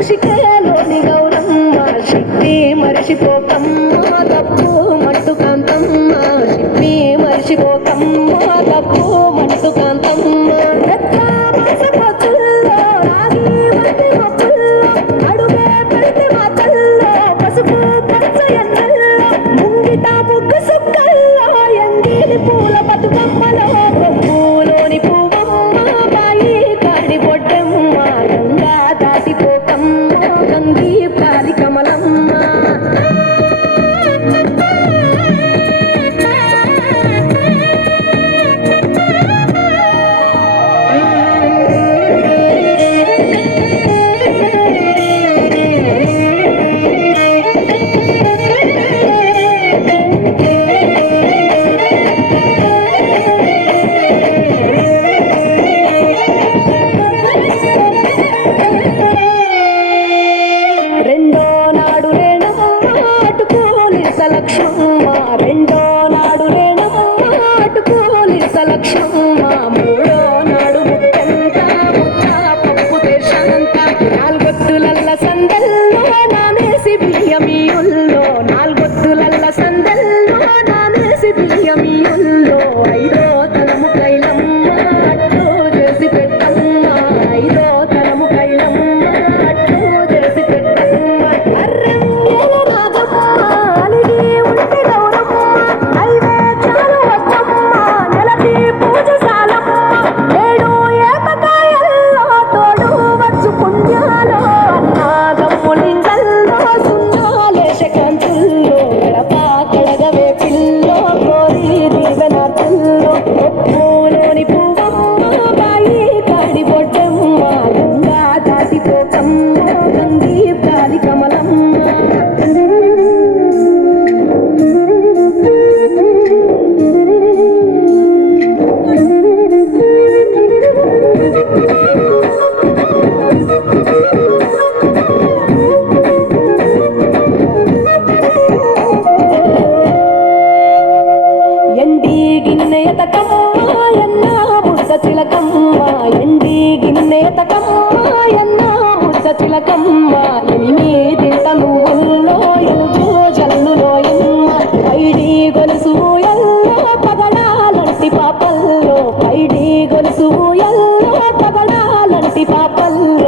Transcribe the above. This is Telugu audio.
కౌశికేలోని గౌరమ్మ శక్తి మరిచిపోకమ్మ తప్పు మట్టు కాంతమ్మ శక్తి మరిచిపోకమ్మ తప్పు మట్టు కాంతమ్మ పూల బతుకమ్మలో పూలోని పువ్వమ్మ బాయి కాడి బొడ్డమ్మ గంగా దాటిపోకమ్మ గంగి పాలి కమలమ్మ లక్ష్మమ్మ రెండో నాడు రేణమ్మ అటుకోలి లక్ష్మమ్మ మూడో నాడు ముట్టంత ముద్ద పప్పు దేశంత నాలుగొత్తులల్ల సందల్లో నానేసి బియ్యమియుల్లో నాలుగొత్తులల్ల సందల్లో నానేసి బియ్యమియుల్లో ఐదో తనము కైలమ్మ అట్లు చేసి పెట్టమ్మ ఐదో తనము కైలమ్మ అట్లు చేసి పెట్టమ్మ అర్రంగేల రాజమ్మ చిలకమ్మ ఎనిమిదింత నువ్వుల్లో ఎలుగు జల్లులో ఎమ్మ పైడి గొలుసు ఎల్లో పగడాలంటి పాపల్లో పైడి గొలుసు ఎల్లో పగడాలంటి పాపల్లో